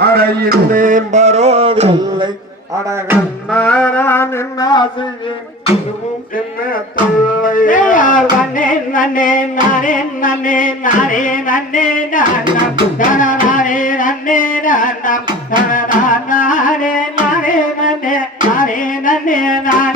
அடையின்றேன் பரோவில்லை அடகண்ணான் என்ன செய்வேன் இதுவும் என்ன தொல்லை? யார் வந்தேன் வந்தேன் நானே நானே நானே நன்னே நான் நானே நன்னே நான் நான்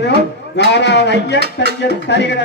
நாராயண ஐயர் தையர் தரிகட